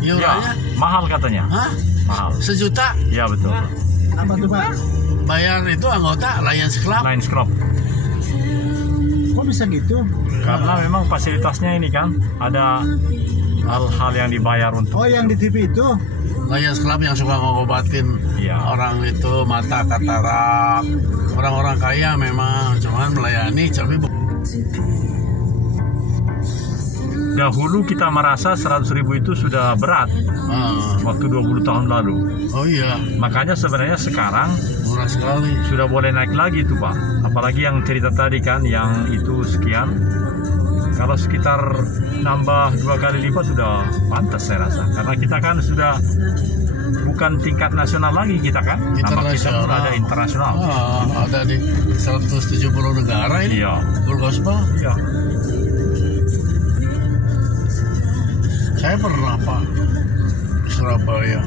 Iurannya? Ya, mahal katanya. Hah? Mahal. Sejuta? Ya betul. Apa tuh Pak? Bayar itu anggota Lions Club? Lions Club. Kok bisa gitu? Karena memang fasilitasnya ini kan ada hal-hal yang dibayar untuk. Oh, yang di TV itu? Lions Club yang suka ngobatin Iya. orang itu mata katarak. Orang-orang kaya memang cuman melayani, tapi Dahulu kita merasa 100.000 itu sudah berat waktu 20 tahun lalu. oh iya, Makanya sebenarnya sekarang murah sekali. sudah boleh naik lagi tuh Pak. Apalagi yang cerita tadi kan, yang itu sekian. Kalau sekitar nambah 2 kali lipat sudah pantas saya rasa. Karena kita kan sudah bukan tingkat nasional lagi kita kan. Nama kita pun ada internasional. Ada di 170 negara ini. Iya. Full gospel. Iya. Saya pernah Pak di Surabaya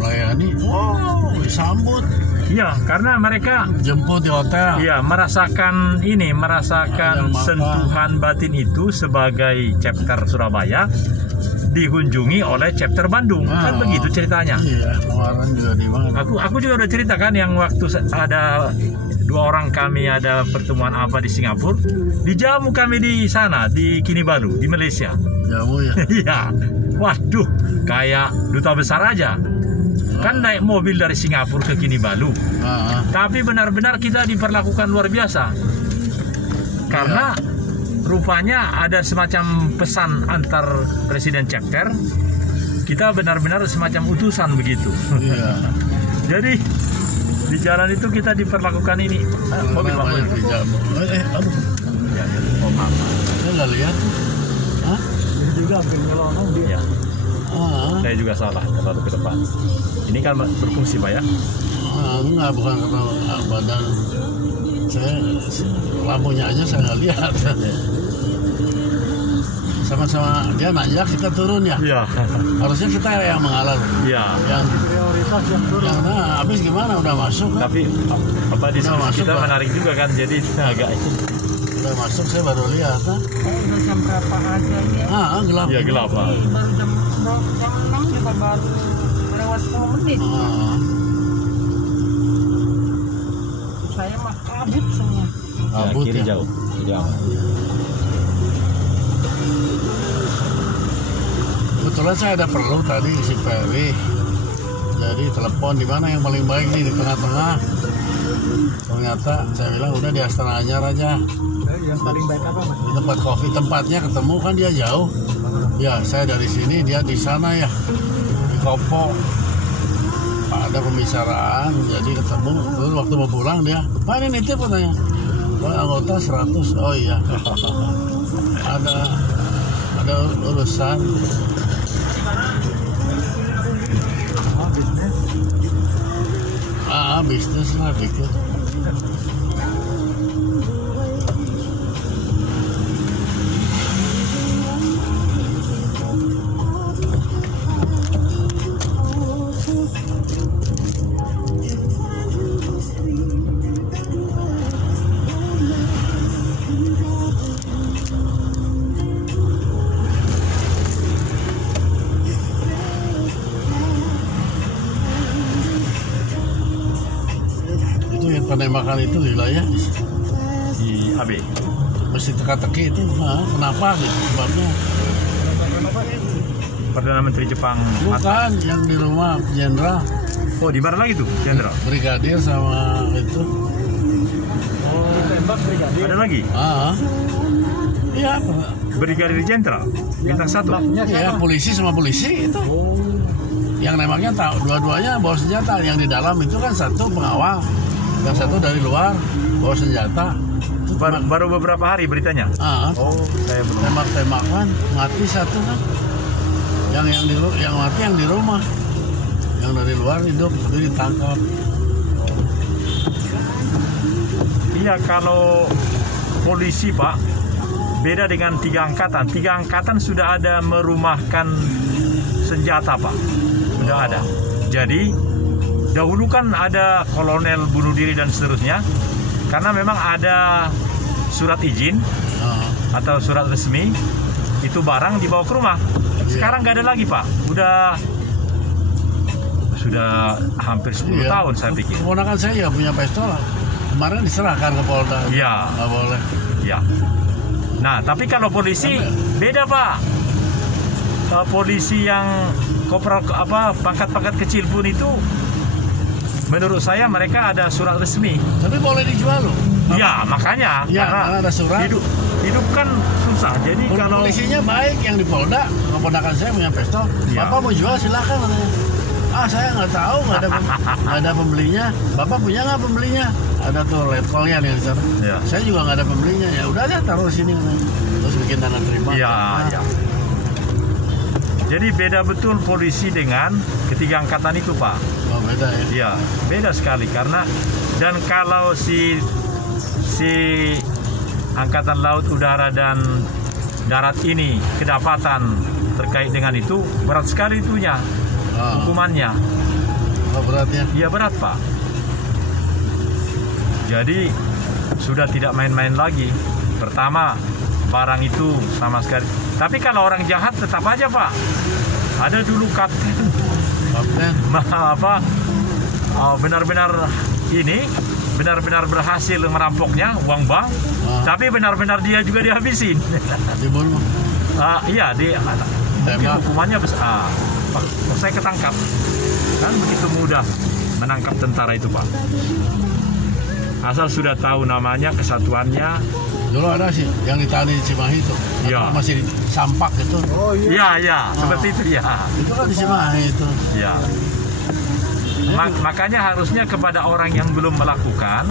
melayani. Wow, disambut. Iya, karena mereka Jemput di hotel. iya merasakan Ada makan. sentuhan batin itu sebagai chapter Surabaya dikunjungi oleh chapter Bandung. Kan begitu ceritanya. Iya, kemarin juga di mana. Aku juga udah cerita kan yang waktu ada 2 orang kami ada pertemuan apa di Singapura, dijamu kami di sana di Kinabalu di Malaysia. Jamu ya. Iya, waduh, kayak duta besar aja. Kan naik mobil dari Singapura ke Kinabalu, tapi benar-benar kita diperlakukan luar biasa. Karena rupanya ada semacam pesan antar presiden chapter, kita benar-benar semacam utusan begitu. Iya. Jadi di jalan itu kita diperlakukan ini. Mobil Banyak dijamu. Aduh. Ya, oh maaf. Saya nggak lihat. Hah? Ini juga hampir nyelonong dia. Ya, saya juga salah terlalu ke depan. Ini kan berfungsi Pak ya? Enggak, bukan karena badan saya, lampunya aja saya nggak lihat. Sama-sama dia nanjak, kita turun ya. Iya. Harusnya kita yang mengalah. Iya. Yang Prioritas yang turun. nah, habis gimana udah masuk kan? Tapi apa diskusi masuk, kita Pak. menarik juga kan, jadi agak Udah masuk saya baru lihat. Oh, udah jam berapa aja ya? Gelap. ya gelap Pak. Baru jam 6 juga baru lewat 10 menit. Saya mah kabut semua. Kabut kiri ya. jauh, jadi aman. Kebetulan saya ada perlu tadi si Ferry. Jadi telepon di mana yang paling baik nih, di tengah-tengah. Ternyata saya bilang udah di Astana Anyar aja. Yang paling baik apa Mas? Di tempat kopi, tempatnya ketemu kan dia jauh. Ya saya dari sini, dia di sana ya, di Kopo. Ada pembicaraan, jadi ketemu. Terus waktu mau pulang dia, Pak ini nitip katanya. Pak anggota 100. Oh iya. ada urusan. Bisnis. Bisnis lah dikit. Penembakan itu di wilayah Di AB. mesti teka-teki itu, kenapa gitu sebabnya? Perdana Menteri Jepang. Bukan yang di rumah jenderal. Oh, di mana lagi tuh, Jenderal? Brigadir sama itu. Oh, tembak brigadir. Ada lagi? Iya, Brigadir Jenderal bintang 1. ya polisi sama polisi itu. Yang nembaknya tahu dua-duanya bawa senjata. Yang di dalam itu kan satu pengawal, yang satu dari luar bawa senjata. Baru beberapa hari beritanya. Oh, saya belum. Tembak-tembakan mati satu kan. Yang mati yang di rumah. Yang dari luar hidup itu ditangkap. Iya, kalau polisi Pak beda dengan 3 angkatan. 3 angkatan sudah ada merumahkan senjata Pak. Sudah ada. Jadi dahulu kan ada kolonel bunuh diri dan seterusnya. Karena memang ada surat izin atau surat resmi itu barang dibawa ke rumah. Sekarang nggak ada lagi Pak, sudah hampir 10 tahun saya pikir. Keponakan saya ya punya pistol, kemarin diserahkan ke Polda. Iya. Nggak boleh. Ya. Nah, tapi kalau polisi beda Pak. Polisi yang kopral pangkat-pangkat kecil pun itu, menurut saya mereka ada surat resmi. Tapi boleh dijual loh. Ya, makanya ya, karena ada surat. Hidup kan susah. Jadi kalau polisinya baik yang di Polda, keponakan saya punya pistol. Ya. Bapak mau jual silakan katanya. Saya nggak tahu, nggak ada pembelinya. Bapak punya nggak pembelinya? Ada tuh letkolnya nih di sana. Ya. Saya juga nggak ada pembelinya. Ya udah aja taruh di sini katanya. Terus bikin tanda terima. Ya, ya. Jadi beda betul polisi dengan ketiga angkatan itu Pak. Oh, beda ya? Iya, beda sekali karena dan kalau si angkatan laut, udara dan darat ini kedapatan terkait dengan itu berat sekali itunya. Hukumannya. Oh, beratnya? Iya berat Pak. Jadi sudah tidak main-main lagi. Pertama, barang itu sama sekali. Tapi kalau orang jahat tetap aja Pak. Ada dulu kapten benar-benar berhasil merampoknya uang bank, tapi benar-benar dia juga dihabisin. Dibunuh? Iya, hukumannya besar. Saya ketangkap, kan begitu mudah menangkap tentara itu Pak. Asal sudah tahu namanya, kesatuannya. Dulu ada sih yang ditahan di Cimahi itu. Ya. Masih di Sampak itu. Oh iya. Iya, seperti itu ya. Itu kan di Cimahi itu. Ya. Makanya harusnya kepada orang yang belum melakukan.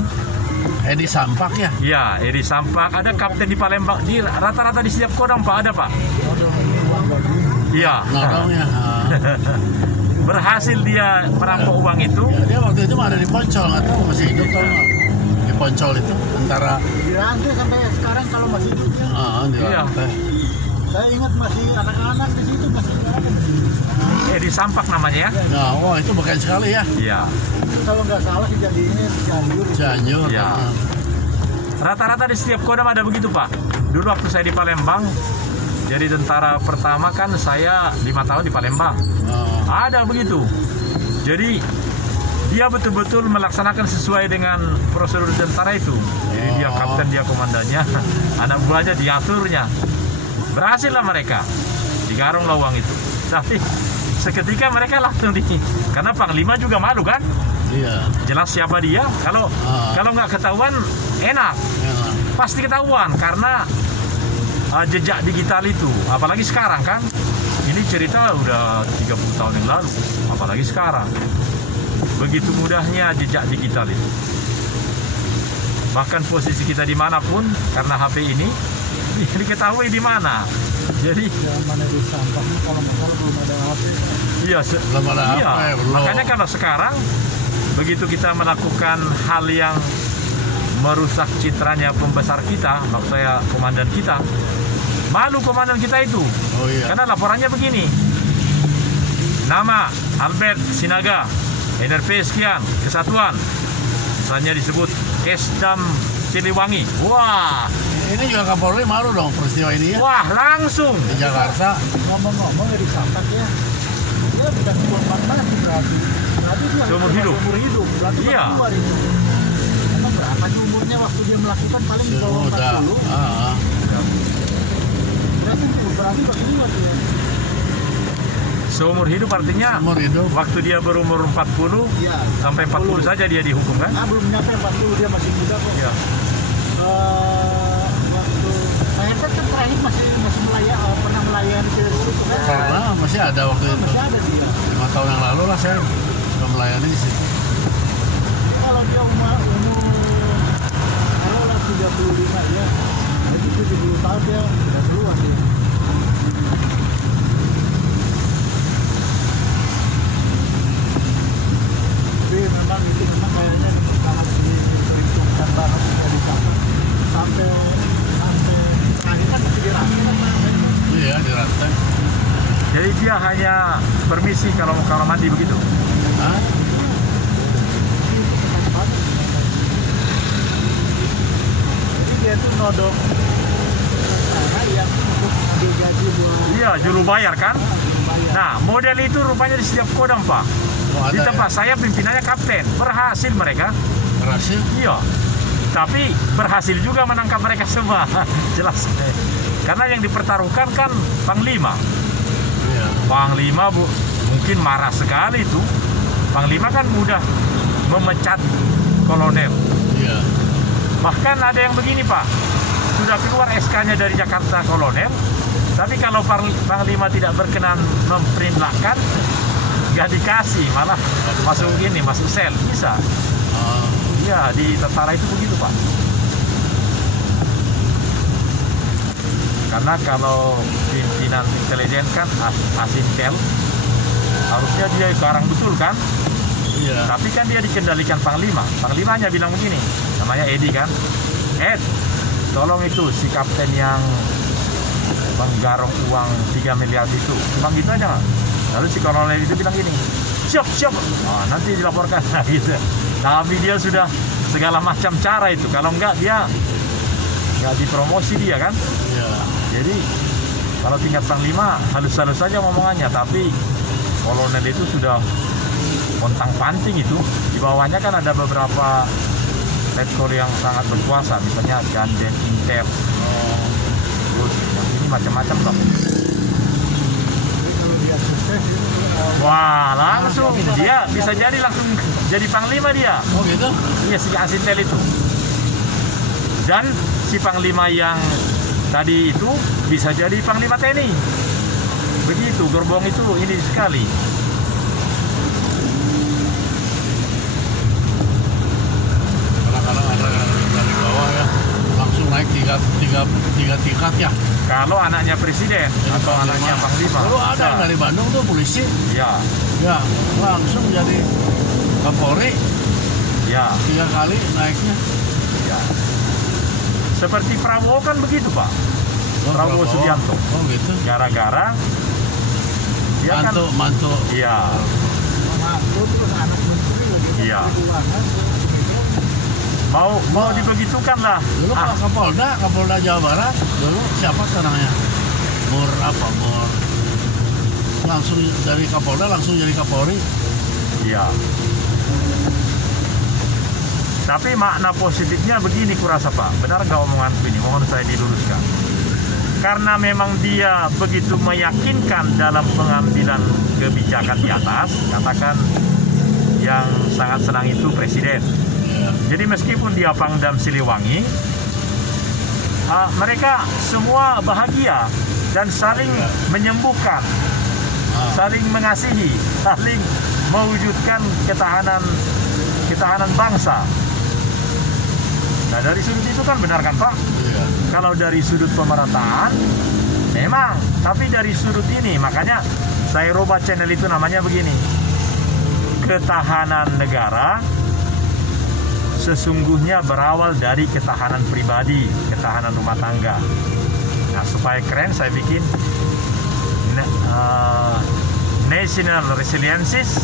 Edi Sampak ya? Ya, Edi Sampak. Ada kapten di Palembang. Di rata-rata di setiap kodam Pak ada Pak. Iya. Nodongnya. Berhasil dia merampok uang itu. Ya, dia waktu itu ada di Poncol, nggak tahu masih hidup atau nggak. Di Poncol itu antara Dirantai sampai sekarang kalau masih hidup ya. di Iya. lantai. Saya ingat masih anak-anak di situ masih ada. Edi Sampak namanya ya. Nah, wah itu bukan sekali ya. Iya. Itu kalau nggak salah kejadiannya Cianjur. Cianjur. Ya. Rata-rata di setiap kodam ada begitu Pak. Dulu waktu saya di Palembang, jadi tentara pertama kan saya 5 tahun di Palembang. Ada begitu. Jadi dia betul-betul melaksanakan sesuai dengan prosedur tentara itu. Jadi dia kapten, dia komandannya, anak buahnya diaturnya. Berhasillah mereka. Digarung uang itu. Tapi seketika mereka langsung karena Panglima juga malu kan? Iya. Jelas siapa dia. Kalau nggak ketahuan enak. Pasti ketahuan karena jejak digital itu. Apalagi sekarang kan. Ini cerita udah 30 tahun yang lalu. Apalagi sekarang. Begitu mudahnya jejak digital itu. Bahkan posisi kita dimanapun karena HP ini diketahui di mana. Jadi mana di Sampaknya kalau masalah belum ada HP. Iya, belum ada iya. HP, belum. Makanya kalau sekarang begitu kita melakukan hal yang merusak citranya pembesar kita, maksud saya komandan kita, malu komandan kita itu. Oh iya. Karena laporannya begini. Nama Albert Sinaga, NRP sekian, kesatuan. Misalnya disebut Esdam Siliwangi. Wah, ini juga Kapolri malu dong peristiwa ini ya. wah langsung Di Jakarta. Ngomong-ngomong ya di Sampak ya. Dia bukan korban mati berarti. Berarti dia Seumur hidup. Seumur hidup. Berarti Iya. keluar itu. Emang berapa sih umurnya waktu dia melakukan paling di bawah Sudah. 40. Berarti berdua tuh ya. seumur hidup artinya Umur hidup. waktu dia berumur 40 Iya. sampai 40 saja dia dihukum kan? Belum nyampe 40 dia masih muda kok. Iya. Waktu saya kan terakhir masih pernah melayani di situ kan. Karena masih ada waktu itu. Masih ada sih ya. 5 tahun yang lalu lah saya sudah melayani di situ. Kalau dia umur kalau lah 35 ya. Jadi 70 tahun dia sudah keluar dia. Tapi memang itu memang kayaknya sangat diperhitungkan banget dari sana sampai terakhir kan masih dirantai kan sampai. Iya, di rantai. Jadi dia hanya permisi kalau mau kamar mandi begitu. Hah? Jadi dia tuh nodong cara yang untuk ambil gaji Iya, juru bayar kan. Nah, model itu rupanya di setiap Kodam, Pak. Oh, Di ada tempat saya pimpinannya kapten. Berhasil mereka. berhasil. Iya. Tapi berhasil juga menangkap mereka semua. Jelas. Karena yang dipertaruhkan kan Panglima. Iya. Panglima mungkin marah sekali itu. Panglima kan mudah memecat kolonel. Iya. Bahkan ada yang begini, Pak. Sudah keluar SK-nya dari Jakarta kolonel, tapi kalau Panglima tidak berkenan memperintlahkan, nggak dikasih, malah masuk sel, bisa. Iya, di tentara itu begitu, Pak. Karena kalau pimpinan intelijen kan asintel, harusnya dia garang betul kan. Iya. Tapi kan dia dikendalikan Panglima. Panglimanya bilang begini, namanya Edi kan. Ed, tolong itu si kapten yang menggarong uang 3 miliar itu. Cuma gitu aja nggak? Lalu si kolonel itu bilang gini, siap. Nanti dilaporkan. Nah, gitu. Tapi dia sudah segala macam cara itu. Kalau enggak dia nggak dipromosi dia kan. Iya. Jadi kalau tingkat Panglima halus-halus saja ngomongannya. Tapi kolonel itu sudah pontang panting itu. Di bawahnya kan ada beberapa letkol yang sangat berkuasa, misalnya Ganden Inter, terus ini macam-macam loh. Wah, langsung dia bisa jadi langsung jadi Panglima dia. Oh gitu? Iya, si asintel itu. Dan si Panglima yang tadi itu bisa jadi Panglima TNI. Begitu, gerbong itu ini sekali. Dari bawah ya langsung naik tiga tingkat ya. Kalau anaknya presiden atau anaknya Panglima. Dulu ada yang dari Bandung tuh polisi. Ya. Ya, langsung jadi Kapolri. Ya. 3 kali naiknya. Ya. Seperti Prabowo kan begitu, Pak. Prabowo Subianto. Oh gitu. Gara-gara dia mantu. Iya. Iya. Mau dibegitukan lah. Dulu Pak Kapolda Jawa Barat dulu siapa namanya? Mur langsung dari Kapolda langsung jadi Kapolri. Iya. Tapi makna positifnya begini kurasa, Pak. Benar nggak omongan ini? Mohon saya diluruskan. Karena memang dia begitu meyakinkan dalam pengambilan kebijakan di atas, katakan yang sangat senang itu presiden. Jadi meskipun dia Pangdam Siliwangi, mereka semua bahagia dan saling menyembuhkan, saling mengasihi, saling mewujudkan ketahanan bangsa. Nah, dari sudut itu kan benar kan, Pak? Iya. Kalau dari sudut pemerataan, memang. Tapi dari sudut ini, makanya saya rubah channel itu namanya begini. Ketahanan negara sesungguhnya berawal dari ketahanan pribadi, ketahanan rumah tangga. Nah, supaya keren saya bikin national resiliences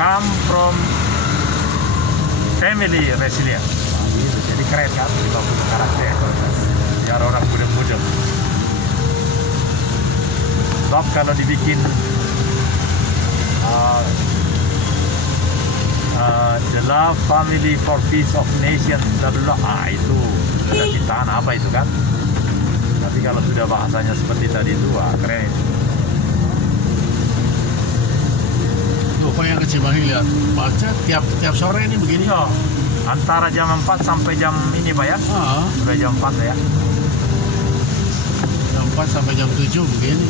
come from family resilience. Nah, gitu. Jadi keren kan, 50 karakter biar orang mudeng-mudeng. Sebab kalau dibikin the love family for peace of nation, itu sudah ciptaan apa itu kan? Tapi kalau sudah bahasanya seperti tadi itu, keren itu. Tuh, Pak yang ke Cimahi lihat, baca tiap sore ini begini. Iya, antara jam 4 sampai jam ini, Pak ya? Sampai jam 4 ya. Jam 4 sampai jam 7 begini.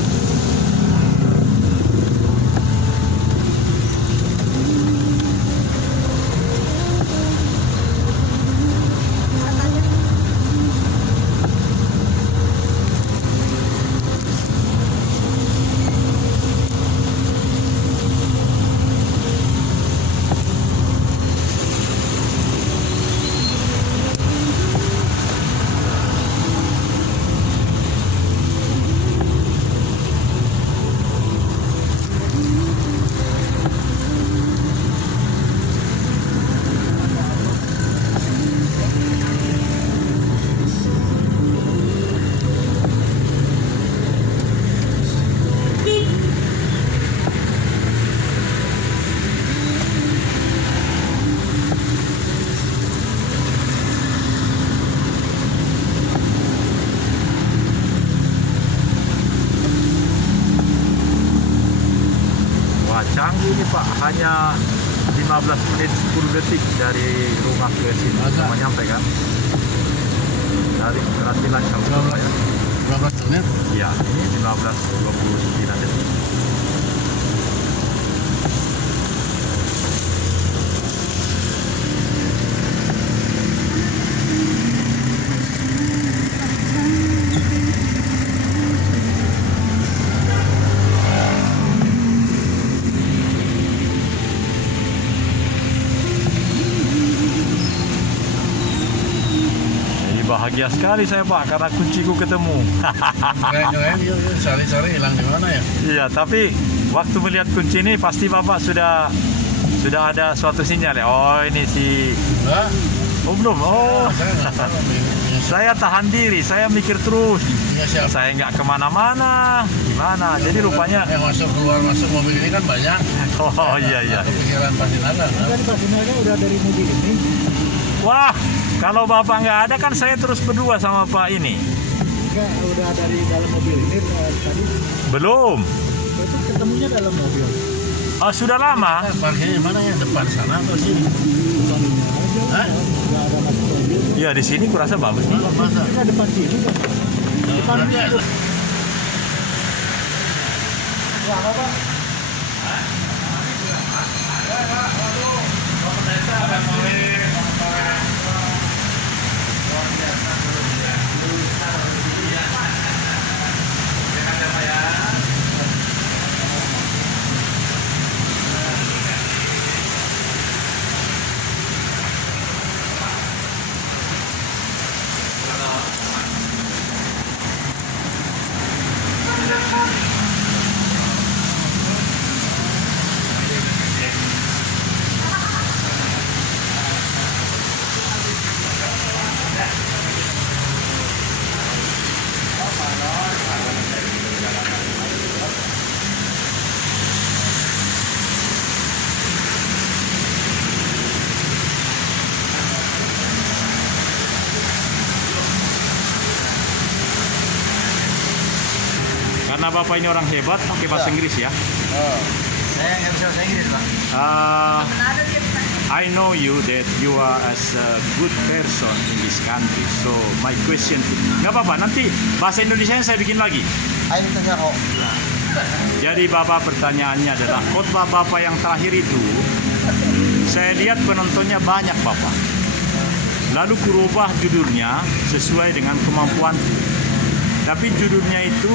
Canggih ini Pak, hanya 15 menit 10 detik dari rumah ke sini sama nyampe kan? Dari berarti lancar Pak ya. 15 menit? Iya, ini 15:29 detik. Bahagia sekali saya Pak karena kunciku ketemu. Keren, yuk, sari-sari hilang di mana ya? Iya, tapi waktu melihat kunci ini pasti Bapak sudah ada suatu sinyal ya. Oh ini si. Enggak. Oh belum. Oh. Saya nggak tahu. Saya tahan diri, saya mikir terus. Ya, siapa? Saya nggak kemana-mana, gimana? Jadi rupanya. Yang masuk keluar masuk mobil ini kan banyak. Oh iya. Kepikiran pasti ada. Kan Pak Sinaga udah dari mobil ini. Wah, kalau Bapak nggak ada kan saya terus berdua sama Pak ini. Enggak, udah dari dalam mobil ini tadi. Belum. Itu ketemunya dalam mobil. Oh, sudah lama. Parkirnya mana ya? Depan sana atau sini? Hah? Enggak ada masuk mobil. Ya di sini kurasa bagus nih. Masa? Kita depan sini kan. Depan Berarti ada. Karena Bapak ini orang hebat, pakai bahasa Inggris ya. Saya nggak bisa bahasa Inggris, Pak. I know you that you are as a good person in this country. So my question, nggak apa-apa. Nanti bahasa Indonesia saya bikin lagi. Ayo tanya kok. Jadi Bapak pertanyaannya adalah khotbah Bapak yang terakhir itu, saya lihat penontonnya banyak Bapak. Lalu kurubah judulnya sesuai dengan kemampuanku. Tapi judulnya itu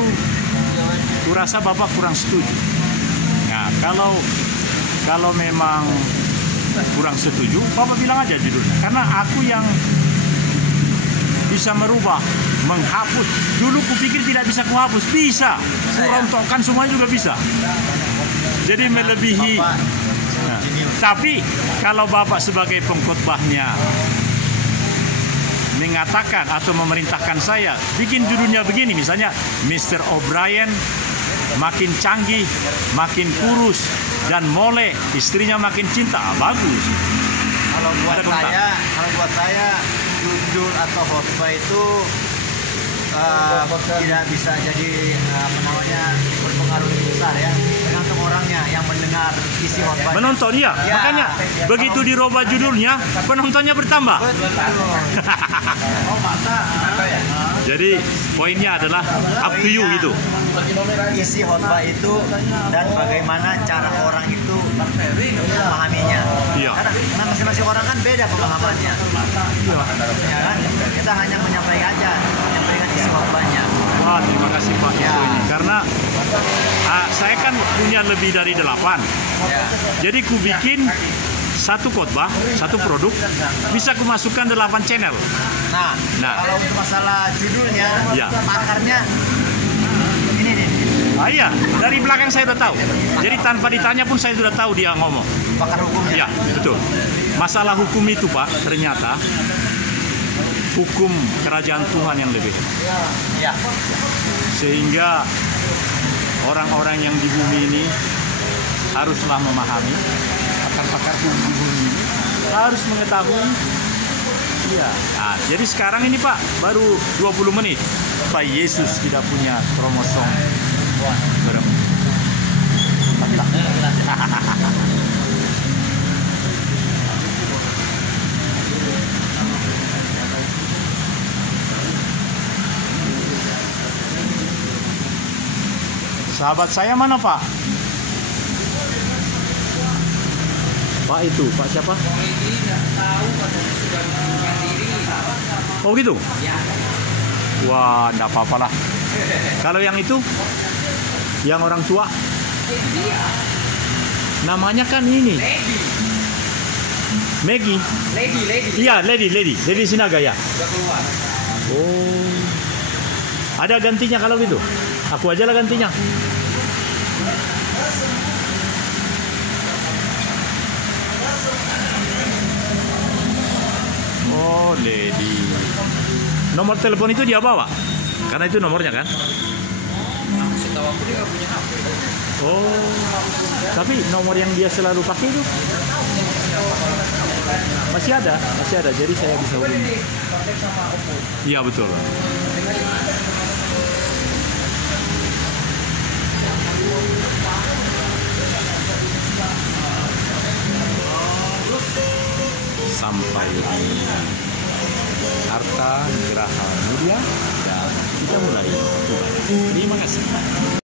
kurasa Bapak kurang setuju. Nah, kalau memang kurang setuju, Bapak bilang aja judulnya. Karena aku yang bisa merubah, menghapus. Dulu kupikir tidak bisa kuhapus, bisa. Kurontokkan semua juga bisa. Jadi melebihi. Nah, tapi kalau Bapak sebagai pengkhotbahnya mengatakan atau memerintahkan saya bikin judulnya begini, misalnya Mr. O'Brien makin canggih, makin kurus dan mole, istrinya makin cinta, bagus. Kalau buat saya judul atau khotbah itu tidak bisa jadi berpengaruh besar ya, tergantung orangnya yang mendengar isi khotbah. Menonton ya, makanya begitu dirubah judulnya penontonnya bertambah. Oh masa ya? Jadi poinnya adalah up to you gitu. Isi khotbah itu dan bagaimana cara orang itu memahaminya. Iya. Karena masing-masing orang kan beda pemahamannya. Iya. Ya kan? Kita hanya menyampaikan isi khotbahnya. Wah, terima kasih Pak Ya. Itu ini. Karena saya kan punya lebih dari 8. Ya. Jadi ku bikin satu khotbah, satu produk bisa ku masukkan 8 channel. Nah, kalau untuk masalah judulnya, Ya. pakarnya ini nih. Iya, dari belakang saya udah tahu. Jadi tanpa ditanya pun saya sudah tahu dia ngomong. Pakar hukumnya. Ya, betul. Masalah hukum itu Pak, ternyata hukum kerajaan Tuhan yang lebih. Ya. Sehingga orang-orang yang di bumi ini haruslah memahami, pakar-pakar hukum di bumi ini harus mengetahui. Iya. Nah, jadi sekarang ini Pak, baru 20 menit. Pak Yesus tidak punya kromosom berapa? Sahabat saya mana, Pak? Pak itu, Pak siapa? Oh gitu? Wah, enggak apa-apa lah. Kalau yang itu, yang orang tua, namanya kan ini. Maggie. Lady. Iya, Lady Sinaga ya. Oh. Ada gantinya kalau gitu? Aku aja lah gantinya. Oh, Lady. Nomor telepon itu dia bawa? Karena itu nomornya kan? Setahu aku dia nggak punya HP. Oh, tapi nomor yang dia selalu pakai itu masih ada. Jadi saya bisa hubungi. Iya betul. Sampai Harta Graha Mulia dan kita mulai. Terima kasih.